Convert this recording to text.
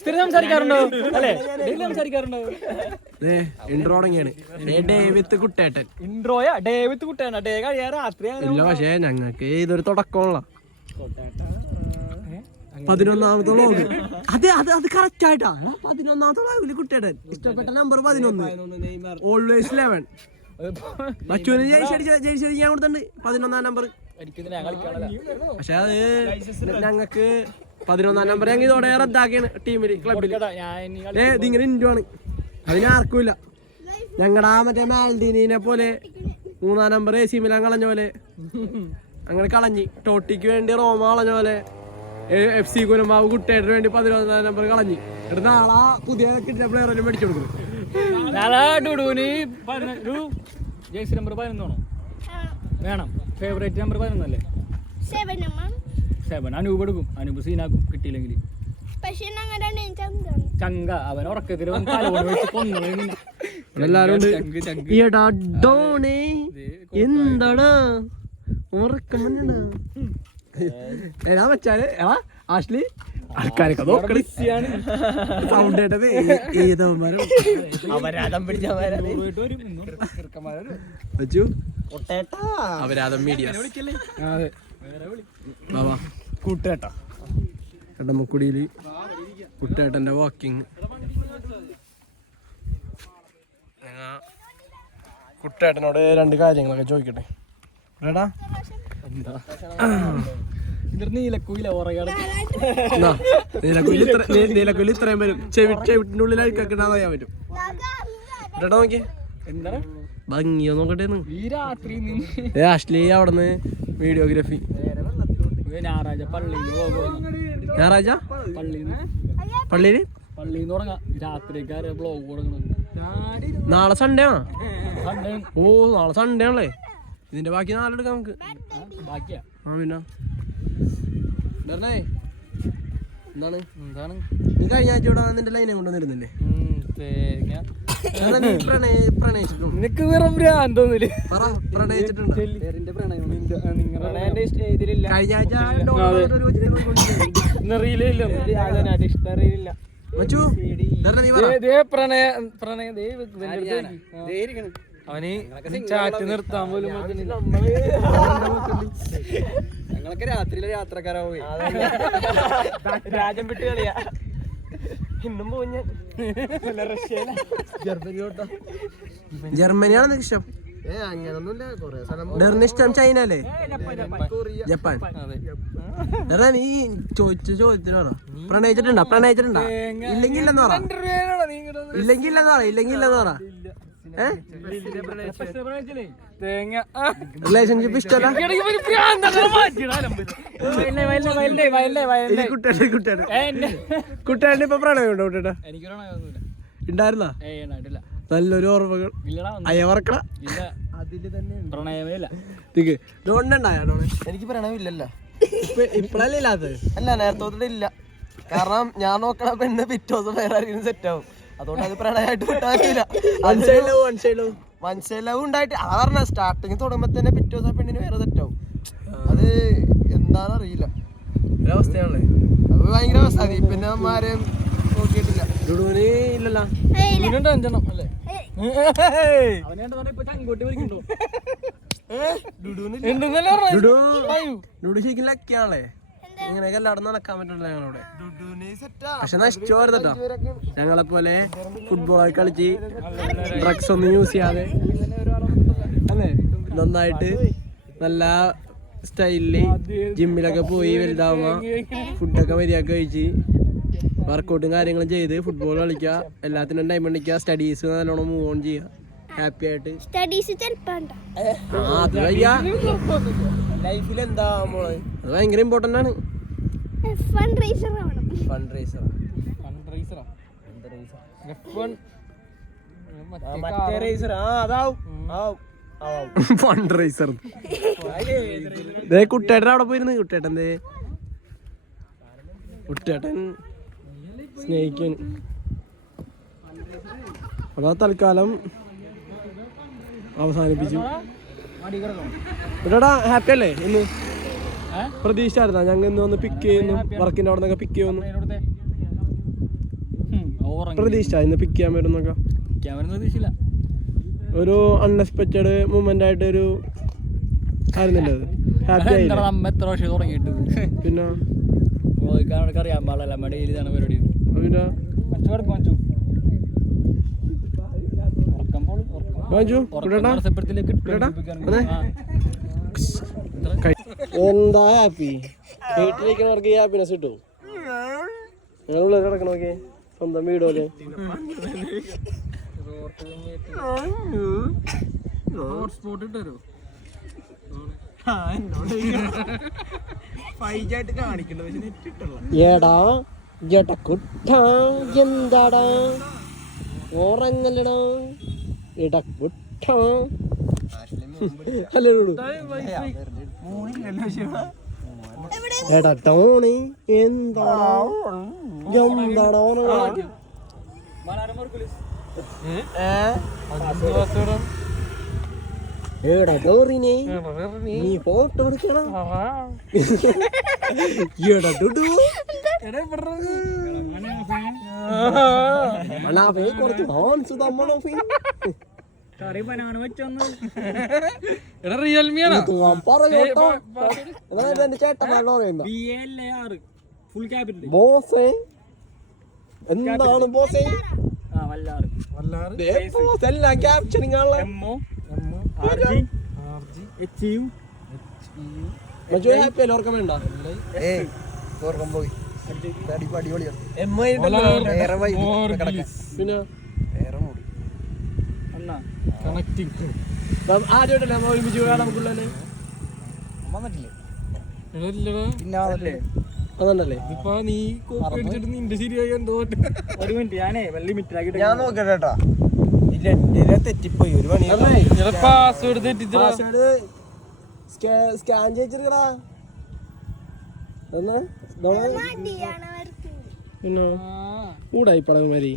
സ്ഥിരം സംസാരിക്കാറുണ്ടോ? അല്ലേ? Daily സംസാരിക്കാറുണ്ടോ? Intro തുടങ്ങിയാണ്. ഡേവിത്ത് കുട്ടേട്ടൻ. ഇൻട്രോയാ? കുട്ടേട്ടൻ ഡേ കഴിയാ ഇല്ല പക്ഷേ ഞങ്ങൾക്ക് ഇതൊരു തുടക്കമുള്ള പതിനൊന്നാമത്തെ വ്ളോഗ് അതെ അത് അത് കറക്റ്റ് ആയിട്ടാ. പതിനൊന്നാമത്തെ വ്ളോഗിൽ കുട്ടേട്ടൻ. ഇഷ്ടപ്പെട്ട നമ്പർ പതിനൊന്ന്. ഓൾവേസ് ലെവൻ മറ്റൊരു ജയിച്ചടിച്ച ജയിച്ചടി ഞാൻ കൊടുത്തിട്ടുണ്ട്. പതിനൊന്നാം നമ്പർ പക്ഷെ അത് ഞങ്ങൾക്ക് പതിനൊന്നാം നമ്പർ ഞങ്ങൾ ഇതോടെ റദ്ദാക്കിയാണ് ടീമിൽ ക്ലബിൽ ഞാൻ ഇനി ഏ ഇതിങ്ങനെ ഇൻഡുവാണ് അതിന് അതിന് ആർക്കുമില്ല. ഞങ്ങളുടെ ആ മറ്റേ മാൽഡീനിനെ പോലെ മൂന്നാം നമ്പർ എ സി മിലാൻ കളഞ്ഞ പോലെ അങ്ങനെ കളഞ്ഞ്. ടോട്ടിക്ക് വേണ്ടി റോമ കളഞ്ഞ പോലെ എഫ് സി കുരുമാവ് കുട്ടേട്ടിന് വേണ്ടി പതിനൊന്നാം നമ്പർ കളഞ്ഞ്. എന്നിട്ട് നാളെ പുതിയ കിട്ടിയ പ്ലെയറിന് മേടിച്ചു കൊടുക്കും. നാളെ ഡുഡുവിന് പതിനൊരു ജേഴ്സി നമ്പർ പതിനൊന്നാണോ വേണം? ഫേവറേറ്റ് നമ്പർ പതിനൊന്നല്ലേ? സെവൻ അനൂപ് എടുക്കും അനൂപ് സീനാക്കും കിട്ടിയില്ലെങ്കിൽ. ചങ്ക. അവൻ ഉറക്കത്തിൽ എന്താടാ? ഉറക്കം. എടാ മച്ചാൽ എടാ ആഷ്ലി. ആൾക്കാരൊക്കെ നോക്കണേ സൗണ്ട് കേട്ടത്. ഏതവന്മാരും ഇന്നും. വെച്ചു അപരാധം മീഡിയ ബാബാ കൂട്ടുകേട്ടാ എടമക്കുടിയിൽ കുട്ടേട്ടന്റെ വാക്കിങ് കുട്ടേട്ടനോട് രണ്ട് കാര്യങ്ങളൊക്കെ ചോദിക്കട്ടെ. എടാ. എന്താ? നീലക്കുയിൽ ഇത്രയും വരും ചെവി ചെവിട്ടിന്റെ ഉള്ളിൽ അഴിക്കാൻ ഇടാൻ അറിയാൻ പറ്റും. എടാ നോക്കിയേ. ഭംഗിയോ നോക്കട്ടെ രാത്രി അശ്ലി അവിടുന്ന് വീഡിയോഗ്രാഫി ഞായറാഴ്ച പള്ളിയിൽ ഞായറാഴ്ച? പള്ളിയിൽ പള്ളിയിൽ പള്ളിയിൽ നിന്ന് തുടങ്ങാം രാത്രിക്കാര് ബ്ലോഗ് തുടങ്ങണം നാളെ സൺഡേ ആ ഓ നാളെ സൺഡേ ആണല്ലേ? ഇതിന്റെ ബാക്കി നാളെ എടുക്കാം നമുക്ക്. ബാക്കിയാ? ആ പിന്നെ. എന്താണ്? എന്താണ്? നീ കഴിഞ്ഞ ആഴ്ച ഇവിടെ നിന്റെ ലൈനെ കൊണ്ടുവന്നിരുന്നില്ലേ തേങ്ങ. നിനക്ക് വെറും ഭ്രാന്തോന്നില്ല പ്രണയിച്ചിട്ടുണ്ടോ? അവന് ചാറ്റ് നിർത്താൻ പോലും ഞങ്ങളൊക്കെ രാത്രിയിലെ യാത്രക്കാരാവുകയെ രാജം വിട്ട് കളിയാ. ഇന്നും പോയി. ജർമ്മനിയാണ് നിനക്ക് ഇഷ്ടം ചൈന അല്ലേ ജപ്പാൻ എടാ നീ ചോദിച്ച ചോദ്യത്തിന് പറ പ്രണയിച്ചിട്ടുണ്ടോ? പ്രണയിച്ചിട്ടുണ്ടോ? ഇല്ലെങ്കിൽ ഇല്ലെന്ന് പറ. ഇല്ലെങ്കിൽ ഇല്ലെന്ന് പറ ഇല്ലെങ്കിൽ ഇല്ലെന്ന് പറ. തേങ്ങ. റിലേഷൻഷിപ്പ് ഇഷ്ടമല്ല കുട്ടിയുടെ ഇപ്പൊ പ്രണയം ഉണ്ടോ ഉണ്ടായിരുന്നാ ഉണ്ടായിട്ടില്ല നല്ലൊരു ഓർമ്മകൾ. അയവർക്കട ഇല്ല. തന്നെ ഇല്ല. തിക്ക് ഡോണ്ടുണ്ടായ എനിക്ക് പ്രണയമില്ലല്ലോ. ഇപ്പൊ ഇപ്പഴല്ലേ ഇല്ലാത്തത്? അല്ല നേരത്തെ ഇല്ല കാരണം ഞാൻ നോക്കണ പെണ്ണ് പിറ്റോസ് ദിവസം വേറെ ആരെങ്കിലും സെറ്റ് ആവും. അതുകൊണ്ട് അത് പ്രണയമായിട്ട് വൺ സൈഡ് ലവ് മനസ്സിലാവും ഉണ്ടായിട്ട് അതാ പറഞ്ഞ സ്റ്റാർട്ടിങ് തുടങ്ങുമ്പോ തന്നെ പിറ്റേ ദിവസം പെണ്ണിന് വേറെ തെറ്റാവും. അത് എന്താണെന്ന് അറിയില്ല അത് ഭയങ്കര അവസ്ഥ. പിന്നെ അമ്മമാരെയും നോക്കിയിട്ടില്ല. ഡുഡുവിന് ഇല്ലല്ലോ. ഇതിനുണ്ട് അഞ്ചെണ്ണം അല്ലേ? ഡുഡു ശരിക്കും ലക്കിയാണല്ലേ? ഇങ്ങനെയൊക്കെ എല്ലാവരും നടക്കാൻ പറ്റുന്നില്ല ഞങ്ങളവിടെ. പക്ഷെ പോരുതട്ടോ ഞങ്ങളെ പോലെ ഫുട്ബോൾ കളിച്ച് ഡ്രഗ്സ് ഒന്നും യൂസ് ചെയ്യാതെ അല്ലേ? നന്നായിട്ട് നല്ല സ്റ്റൈലിൽ ജിമ്മിലൊക്കെ പോയി വലുതാവുക ഫുഡൊക്കെ മര്യാദ കഴിച്ച് വർക്കൗട്ടും കാര്യങ്ങളും ചെയ്ത് ഫുട്ബോൾ കളിക്കുക എല്ലാത്തിനും ടൈം ഉണ്ടിക്കുക സ്റ്റഡീസ് നല്ലോണം മൂവ് ഓൺ ചെയ്യുക ഹാപ്പി ആയിട്ട്. സ്റ്റഡീസ് ചെലപ്പോ ആ അത് വയ്യ. ലൈഫിൽ എന്താ മോളെ? അത് ഭയങ്കര ഇമ്പോർട്ടന്റ് ആണ്. ഫണ്ട് റേസർ ആവണം ഫണ്ട് റേസർ ഫണ്ട്രൈസറാ. F1 മറ്റേ മറ്റേ റേസർ ആ അതാവും. ആവും. ആവും. ഫണ്ട് റൈസർ ദേ കുട്ടേട്ടൻ അവിടെ പോയിരുന്നു കുട്ടേട്ടൻ ദേ. കുട്ടേട്ടൻ സ്നേഹിക്കാൻ. അതാ തൽക്കാലം അവസാനിപ്പിച്ചു. കുട്ടേട്ടാ ഹാപ്പി അല്ലേ ഇന്ന്? പ്രതീക്ഷിച്ചായിരുന്ന? ഞങ്ങൾ ഇന്ന് വന്ന് പിക്ക് ചെയ്യുന്നു വർക്കിന്റെ അവിടെ നിന്നൊക്കെ പിക്ക് ചെയ്യുന്നു. പ്രതീക്ഷിച്ച ഇന്ന് പിക്ക് ചെയ്യാൻ വരുന്നൊക്കെ ഒരു അൺഎക്സ്പെക്റ്റഡ് മൂമെന്റ് ആയിട്ട് ഒരു ആയിരുന്നില്ല അത്? ഹാപ്പി ആയില്ല? നമ്മ എത്ര വർഷം തുടങ്ങിയിട്ട് പിന്നെ? അറിയാൻ പാടില്ല ഇതാണ് പരിപാടി. പിന്നെ? എന്താ ഹാപ്പി? വീട്ടിലിരിക്കണവർക്ക് ഈ ഹാപ്പിനെസ് കിട്ടും ഞങ്ങളുള്ള കിടക്കണമൊക്കെ സ്വന്തം വീട് പോലെ സ്പോട്ട് ഇട്ടു ഏടാ ജടക്കുട്ട എന്താടാ? ഉറങ്ങല്ലടാ. ഇടക്കുട്ട ഹലോ എടാ ടോണി എന്താടാ? ഉറങ്ങാ ഏടാ ഡോറിനെ നീ ഫോട്ടോ എടുക്കണം? ഏടാ ഡുഡു. മണാഫേ കുറച്ച് ഹാൻസ് തമ്മണോഫി കറി ബനാന വെച്ചൊന്ന്. എടാ റിയൽമി ആണ് ഫുൾ ക്യാപിറ്റൽ ബോസേ. എന്താണ് ബോസേ? ആ വല്ലാറ്. വല്ലാറ്? എല്ലാം ക്യാപ്ചറിങ് ആണല്ലോ M O R G? H U. Maju happy അല്ലേ ഓർക്കം വേണ്ട. ഏയ് ഓർക്കം പോയി. അടി അടിപൊളിയാണ് വേറെ vibe. കിടക്കാൻ. പിന്നെ? വേറെ മൂടി. അണ്ണാ കണക്റ്റിംഗ് നാം ആദ്യമായിട്ടല്ലേ നമ്മൾ ഒരുമിച്ച് പോയാൽ നമുക്കുള്ളല്ലേ വന്നിട്ടില്ലേ? പിന്നെ അതല്ലേ അതുകൊണ്ടല്ലേ ഇപ്പൊ നീ കോപ്പി അടിച്ചിട്ട് നിന്റെ ശരിയായി എന്തോ ഒരു മിനിറ്റ് ഞാനേ ഞാൻ നോക്കട്ടെ കേട്ടാ തെറ്റിപ്പോയി. ഒരു പണി പാസ്വേഡ് സ്കാൻ ചെയ്തിട്ടാ പിന്നെ? കൂടായി പടകുമാരി